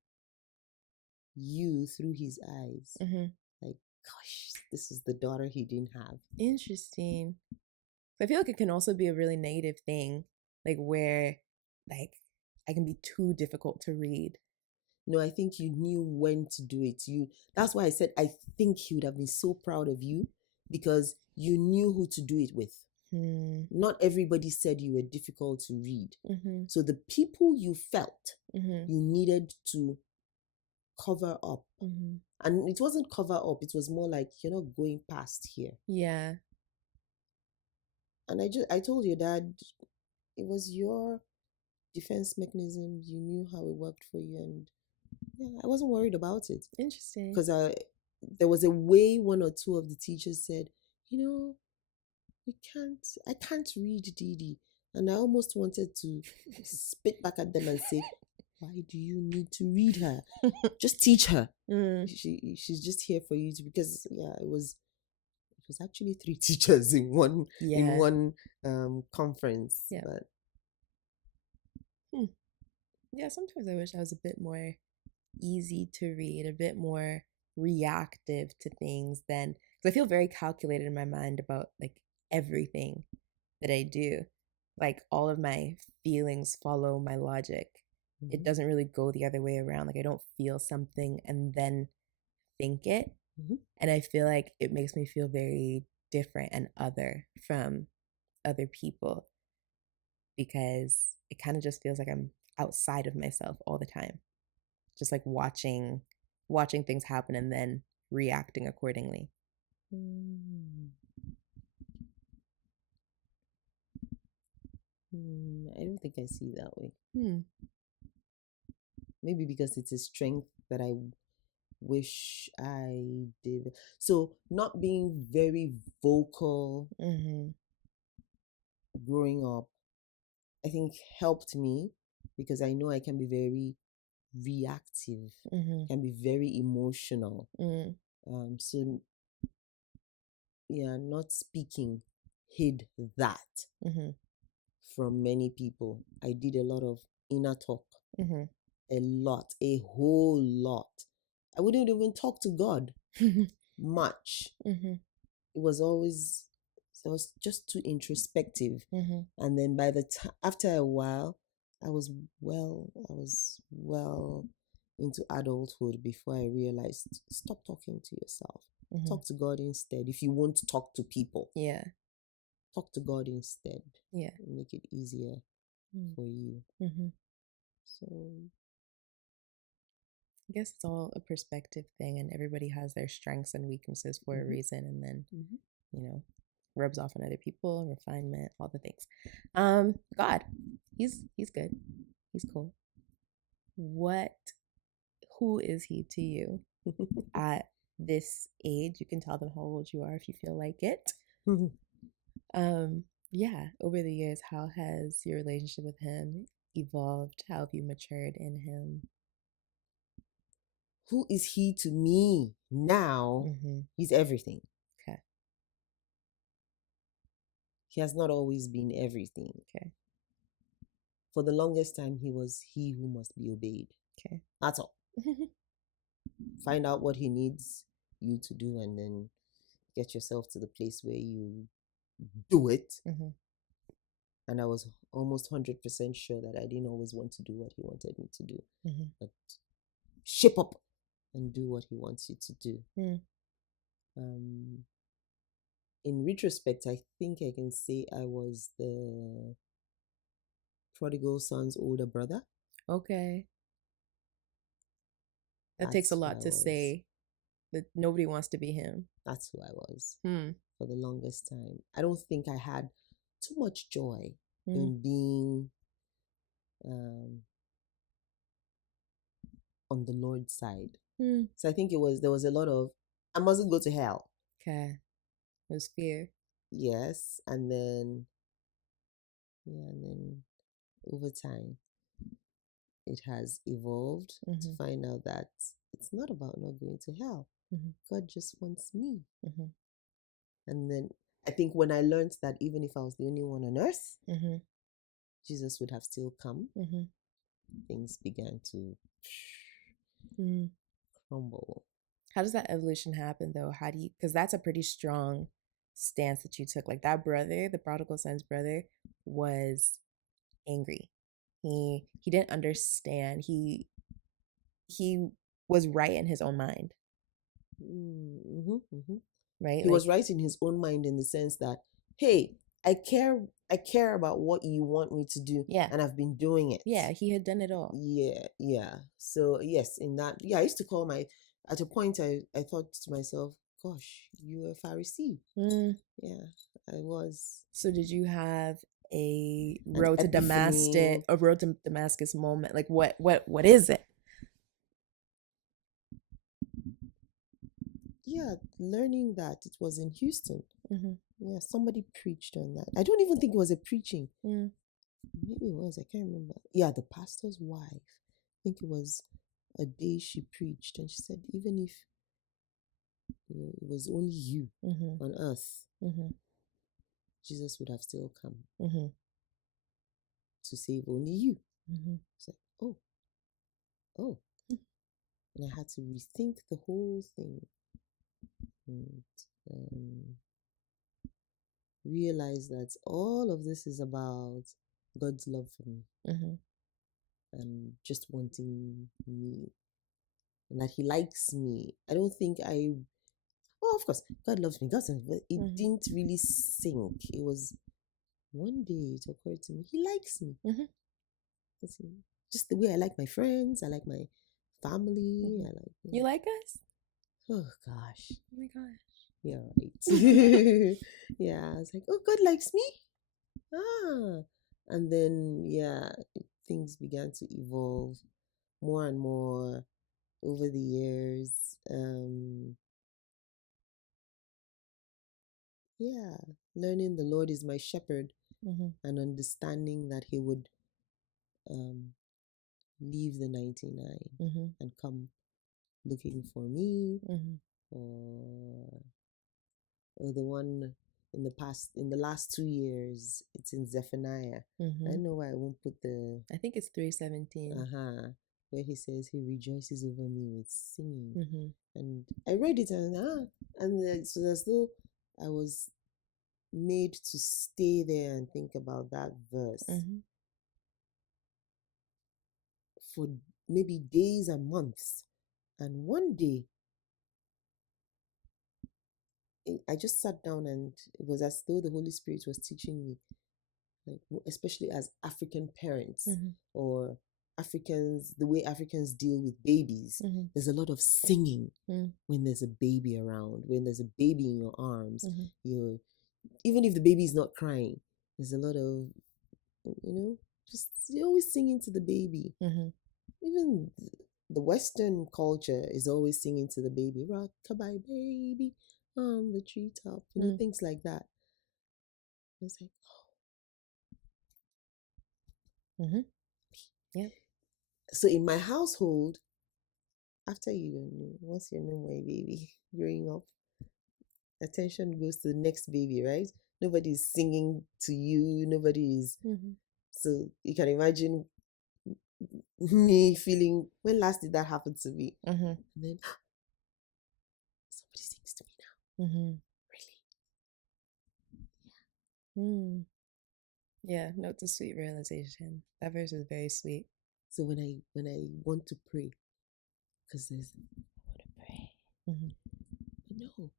you through his eyes. Like, gosh, this is the daughter he didn't have. Interesting. I feel like it can also be a really negative thing, like where like I can be too difficult to read. No, I think you knew when to do it. That's why I said I think he would have been so proud of you, because you knew who to do it with. Not everybody said you were difficult to read. So the people you felt you needed to cover up. And it wasn't cover up, it was more like, you're not going past here. Yeah. And I told your dad it was your defense mechanism. You knew how it worked for you, and yeah, I wasn't worried about it. Interesting. Because there was a way one or two of the teachers said, I can't read Didi. And I almost wanted to spit back at them and say, why do you need to read her? Just teach her. She's just here for you to, because it was actually 3 teachers in one conference. Yeah. But yeah, sometimes I wish I was a bit more easy to read, a bit more reactive to things than, because I feel very calculated in my mind about like everything that I do. Like all of my feelings follow my logic. It doesn't really go the other way around. Like I don't feel something and then think it. And I feel like it makes me feel very different and other from other people, because it kind of just feels like I'm outside of myself all the time, just like watching things happen and then reacting accordingly. I don't think I see that way. Maybe because it's a strength that I wish I did. So not being very vocal growing up, I think helped me, because I know I can be very reactive, can be very emotional. So not speaking hid that from many people. I did a lot of inner talk, a whole lot. I wouldn't even talk to God much. It was just too introspective. And then by the time, after a while, I was well into adulthood before I realized, stop talking to yourself. Talk to God instead. If you want to talk to people, talk to God instead. Make it easier for you. So I guess it's all a perspective thing, and everybody has their strengths and weaknesses for a reason, and then rubs off on other people, refinement, all the things. God, he's good, he's cool. Who is he to you at this age? You can tell them how old you are if you feel like it. Over the years, how has your relationship with him evolved? How have you matured in him? Who is he to me now? He's everything. Okay. He has not always been everything. Okay. For the longest time, he was he who must be obeyed. Okay. That's all. Find out what he needs you to do, and then get yourself to the place where you do it. And I was almost 100% sure that I didn't always want to do what he wanted me to do. But shape up and do what he wants you to do. In retrospect, I think I can say I was the prodigal son's older brother. Okay. That takes a lot to say, that nobody wants to be him. That's who I was for the longest time. I don't think I had too much joy in being on the Lord's side. So I think there was a lot of, I mustn't go to hell. Okay. It was fear. Yes. And then over time, it has evolved to find out that it's not about not going to hell. God just wants me. And then I think when I learned that even if I was the only one on earth, Jesus would have still come, things began to crumble. How does that evolution happen, though? How do you, because that's a pretty strong stance that you took. Like that brother, the prodigal son's brother, was angry. He didn't understand. He he was right in his own mind, right? He was right in his own mind in the sense that, hey, I care about what you want me to do, Yeah. and I've been doing it. Yeah, he had done it all. Yeah. So yes, in that, I used to call at a point I thought to myself, gosh, you're a Pharisee. Yeah, I was. So did you have a An road to epiphany. Damascus moment? Like what is it? Yeah, learning that it was in Houston. Yeah, somebody preached on that. I don't even think it was a preaching. Maybe it was, I can't remember. Yeah, the pastor's wife. I think it was a day she preached, and she said, even if it was only you on earth, Jesus would have still come to save only you. It's like, oh. And I had to rethink the whole thing and realize that all of this is about God's love for me and just wanting me, and that He likes me. I don't think well, of course, God loves me, but it didn't really sink. It was one day it occurred to me, He likes me. Just the way I like my friends, I like my family. I like You like us? Oh gosh. Oh my gosh. Yeah, right. Yeah, I was like, oh, God likes me. And then things began to evolve more and more over the years. Learning the Lord is my shepherd and understanding that He would leave the 99 and come looking for me, or the one in the last 2 years, it's in Zephaniah. I know why I won't put I think it's 3:17. Where he says he rejoices over me with singing. And I read it and so as though I was made to stay there and think about that verse for maybe days and months. And one day I just sat down, and it was as though the Holy Spirit was teaching me, like, especially as African parents or Africans, the way Africans deal with babies. There's a lot of singing when there's a baby around, when there's a baby in your arms. Even if the baby is not crying, there's a lot of, just you're always singing to the baby. Even the Western culture is always singing to the baby, rock-a-bye baby on the treetop, things like that. I was like, Yeah. So in my household, once you know my baby growing up, attention goes to the next baby, right? Nobody's singing to you. Nobody's. So you can imagine me feeling, when last did that happen to me? And then somebody sings to me now. Really? Yeah, no, it's a sweet realization. That verse is very sweet. So when I want to pray, because I want to pray. No.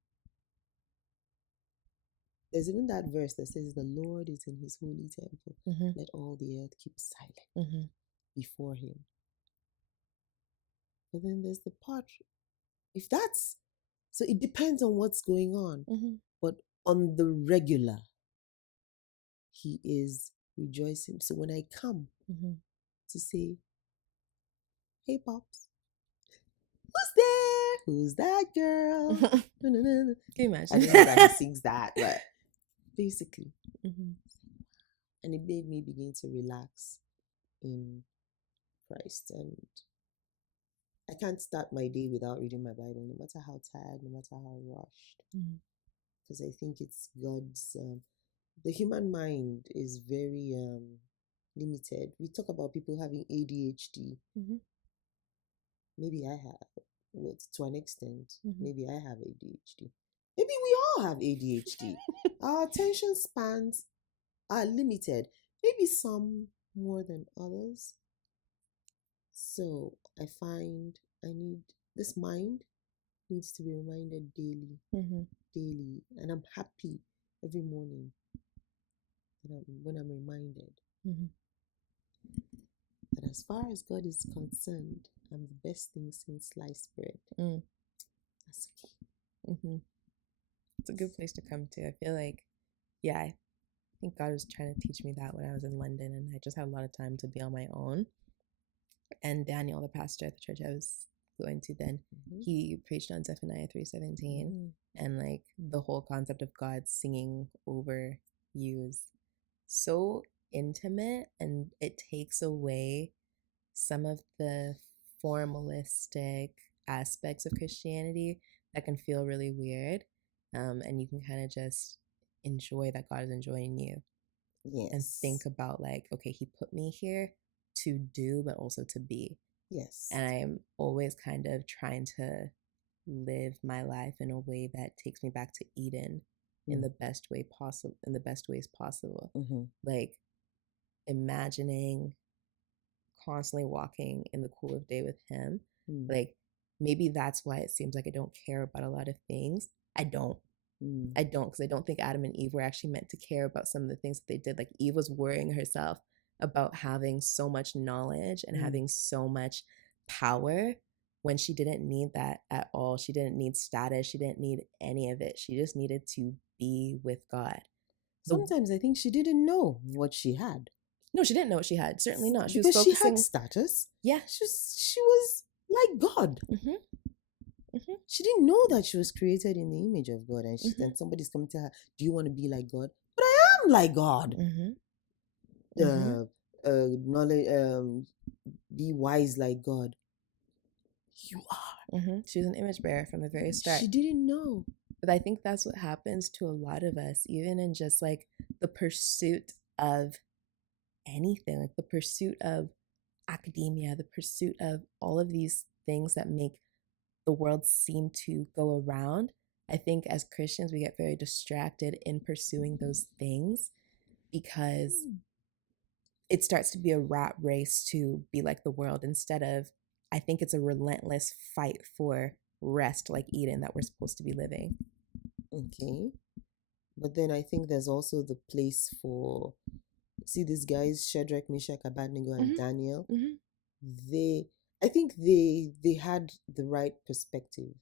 There's even that verse that says, the Lord is in His holy temple. Let all the earth keep silent before Him. But then there's the part, so it depends on what's going on. But on the regular, He is rejoicing. So when I come to say, hey, Pops, who's there? Who's that girl? Can you imagine? I don't know that he sings that, but basically. And it made me begin to relax in Christ. And I can't start my day without reading my Bible, no matter how tired, no matter how rushed. Because I think it's God's... the human mind is very limited. We talk about people having ADHD. Maybe I have, to an extent. Maybe I have ADHD. Maybe we all have ADHD. Our attention spans are limited. Maybe some more than others. So I find I need this mind needs to be reminded daily, daily, and I'm happy every morning when I'm reminded that as far as God is concerned, I'm the best thing since sliced bread. That's okay. It's a good place to come to. I feel like, yeah, I think God was trying to teach me that when I was in London, and I just had a lot of time to be on my own. And Daniel, the pastor at the church I was going to then, he preached on Zephaniah 3:17, and like the whole concept of God singing over you is so intimate, and it takes away some of the formalistic aspects of Christianity that can feel really weird, and you can kind of just enjoy that God is enjoying you. Yes. And think about like, okay, he put me here to do, but also to be. Yes. And I'm always kind of trying to live my life in a way that takes me back to Eden in the best way possible, in the best ways possible. Like imagining constantly walking in the cool of day with him. Like maybe that's why it seems like I don't care about a lot of things. I don't because I don't think Adam and Eve were actually meant to care about some of the things that they did. Like Eve was worrying herself about having so much knowledge and having so much power when she didn't need that at all. She didn't need status. She didn't need any of it. She just needed to be with God. Sometimes I think she didn't know what she had. No, she didn't know what she had. Certainly not. Because she had status. Yeah. She was like God. She didn't know that she was created in the image of God, and then somebody's coming to her, do you want to be like God? But I am like God. Knowledge, be wise like God. You are. She was an image bearer from the very start. She didn't know. But I think that's what happens to a lot of us, even in just like the pursuit of anything, like the pursuit of academia, the pursuit of all of these things that make the world seem to go around. I think as Christians, we get very distracted in pursuing those things because it starts to be a rat race to be like the world instead of, I think it's a relentless fight for rest like Eden that we're supposed to be living. Okay. But then I think there's also the place for, see these guys, Shadrach, Meshach, Abednego, and Daniel. I think they had the right perspective.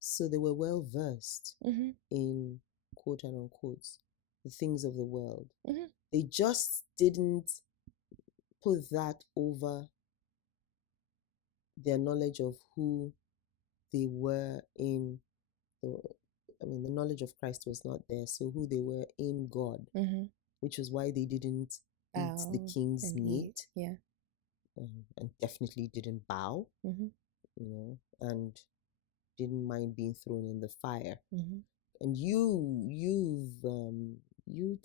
So they were well versed in quote and unquote the things of the world. They just didn't put that over their knowledge of who they were in the knowledge of Christ was not there, so who they were in God, which was why they didn't eat the king's meat, and definitely didn't bow, and didn't mind being thrown in the fire. And you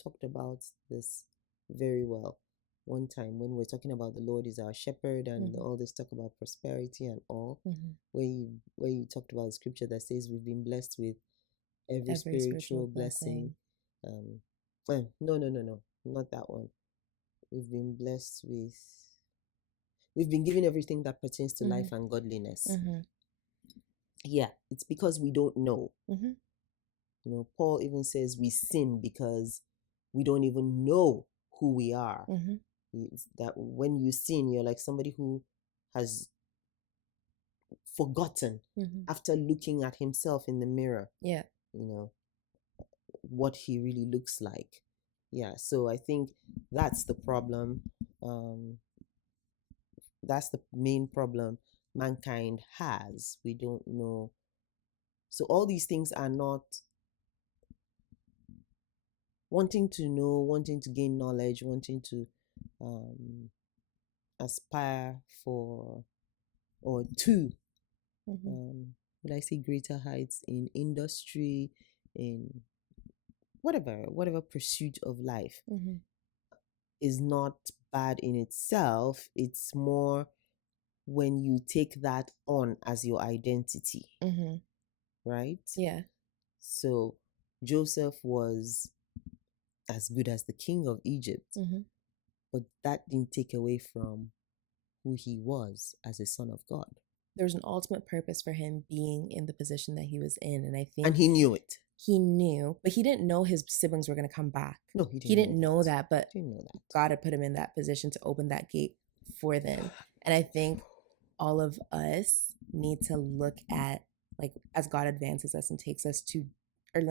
talked about this very well one time when we're talking about the Lord is our shepherd and all this talk about prosperity and all, where you talked about the scripture that says we've been blessed with every spiritual blessing. No, not that one. We've been blessed with, we've been given everything that pertains to life and godliness. Yeah, it's because we don't know. Paul even says we sin because we don't even know who we are. It's that when you sin, you're like somebody who has forgotten after looking at himself in the mirror. Yeah. What he really looks like. Yeah. So I think that's the problem. That's the main problem mankind has. We don't know. So all these things are not wanting to know, wanting to gain knowledge, wanting to aspire for or to would I say greater heights in industry, in whatever pursuit of life is not bad in itself. It's more when you take that on as your identity, right? Yeah. So Joseph was as good as the king of Egypt, but that didn't take away from who he was as a son of God. There was an ultimate purpose for him being in the position that he was in. And I think... And he knew it. He knew, but he didn't know his siblings were going to come back. No, he didn't know that, but he didn't know that. God had put him in that position to open that gate for them. And I think all of us need to look at, like, as God advances us and takes us to, or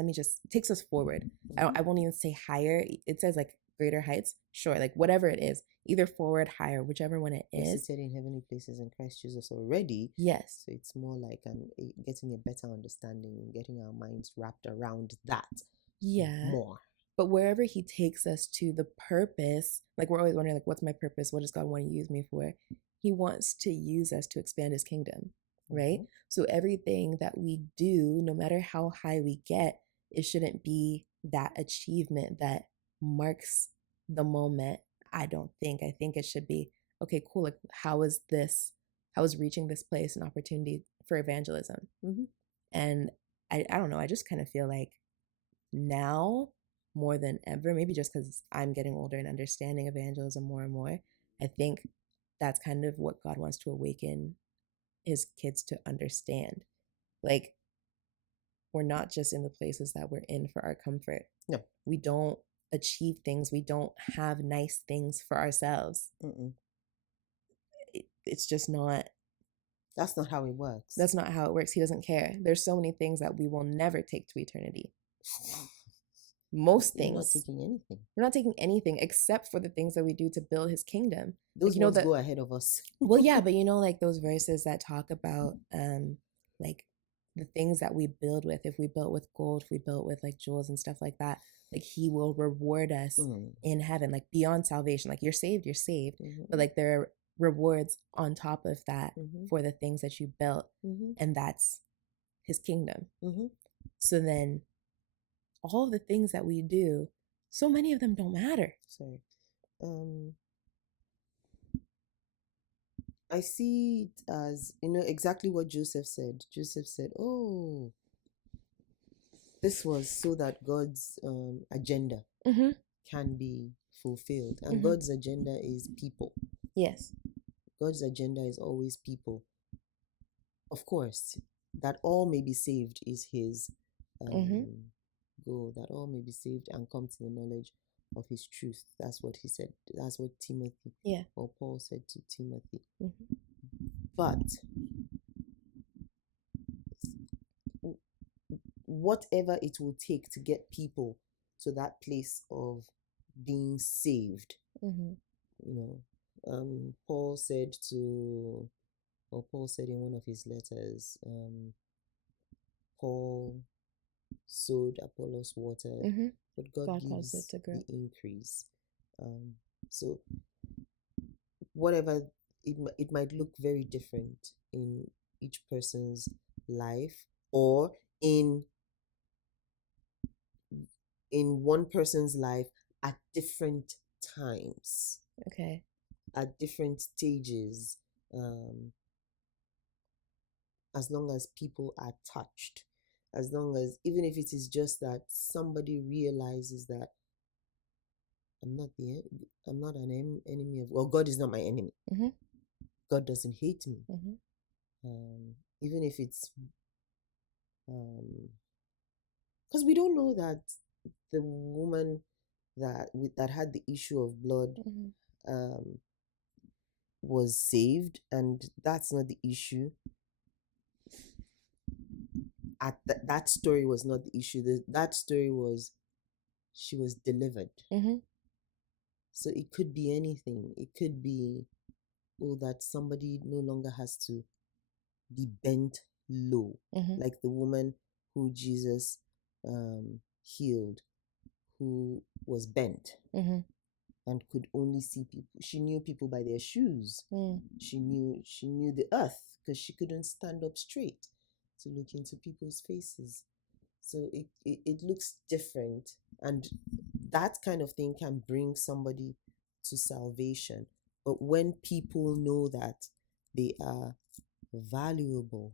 takes us forward. I won't even say higher. It says like greater heights. Sure, like whatever it is, either forward, higher, whichever one it is. Seated in heavenly places in Christ Jesus already. Yes. So it's more like getting a better understanding, getting our minds wrapped around that. Yeah. More. But wherever he takes us to, the purpose, like we're always wondering, like, what's my purpose? What does God want to use me for? He wants to use us to expand his kingdom, right? So everything that we do, no matter how high we get, it shouldn't be that achievement that marks the moment. I think it should be, okay, cool. Like, how is reaching this place an opportunity for evangelism? And I don't know. I just kind of feel like now more than ever, maybe just because I'm getting older and understanding evangelism more and more, I think that's kind of what God wants to awaken his kids to understand. Like, we're not just in the places that we're in for our comfort. No. We don't achieve things. We don't have nice things for ourselves. It's just not. That's not how it works. That's not how it works. He doesn't care. There's so many things that we will never take to eternity. Most things. We're not taking anything. We're not taking anything except for the things that we do to build his kingdom. Those ones go ahead of us. Well, yeah, but like those verses that talk about like the things that we build with. If we built with gold, if we built with like jewels and stuff like that, like he will reward us in heaven, like beyond salvation. Like you're saved, but like there are rewards on top of that for the things that you built, and that's his kingdom. So then all of the things that we do, so many of them don't matter. Sorry. I see it as, exactly what Joseph said. Joseph said, oh, this was so that God's agenda can be fulfilled. And God's agenda is people. Yes. God's agenda is always people. Of course, that all may be saved is his goal, that all may be saved and come to the knowledge of his truth. That's what he said. That's what Timothy or Paul said to Timothy. But whatever it will take to get people to that place of being saved, Paul said in one of his letters, Paul sowed, Apollos watered, but God gives the increase. So whatever, it might look very different in each person's life, or in one person's life at different times. Okay. At different stages, as long as people are touched, as long as, even if it is just that somebody realizes that I'm not an enemy of, well, God is not my enemy. God doesn't hate me. Even if it's, because we don't know that the woman that had the issue of blood was saved, and that's not the issue. That story was not the issue. That story was, she was delivered. So it could be anything. It could be, that somebody no longer has to be bent low, like the woman who Jesus healed, who was bent and could only see people. She knew people by their shoes. She knew the earth because she couldn't stand up straight to look into people's faces. So it looks different, and that kind of thing can bring somebody to salvation. But when people know that they are valuable,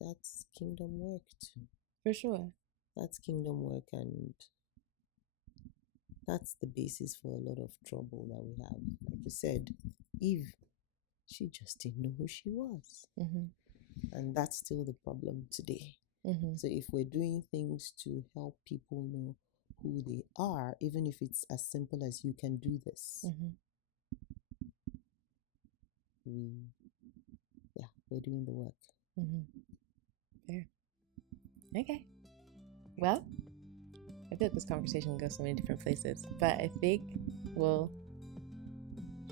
that's kingdom work too. For sure. That's kingdom work, and That's the basis for a lot of trouble that we have. Like you said, Eve, she just didn't know who she was. And that's still the problem today. So if we're doing things to help people know who they are, even if it's as simple as you can do this, we're doing the work. Fair. Okay. Well, I feel like this conversation goes so many different places, but I think we'll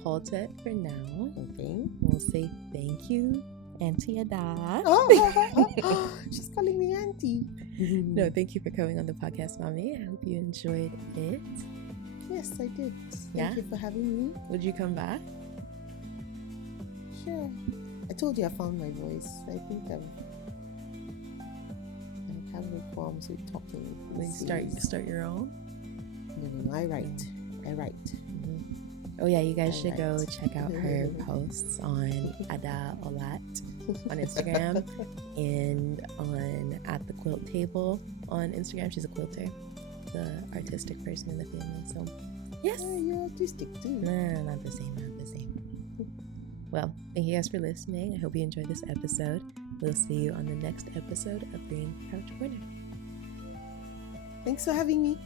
halt it for now. Okay. We'll say thank you, Auntie Ada. She's calling me Auntie. No, thank you for coming on the podcast, Mommy. I hope you enjoyed it. Yes, I did. Thank you for having me. Would you come back? Sure. I told you I found my voice. I think I'm having problems with talking. Start your own? No, I write. Oh yeah, you guys should go check out her posts on Ada Olat on Instagram and on at the quilt table on Instagram. She's a quilter, the artistic person in the family. So yes, you're artistic too. No, not the same. Well, thank you guys for listening. I hope you enjoyed this episode. We'll see you on the next episode of Green Couch Corner. Thanks for having me.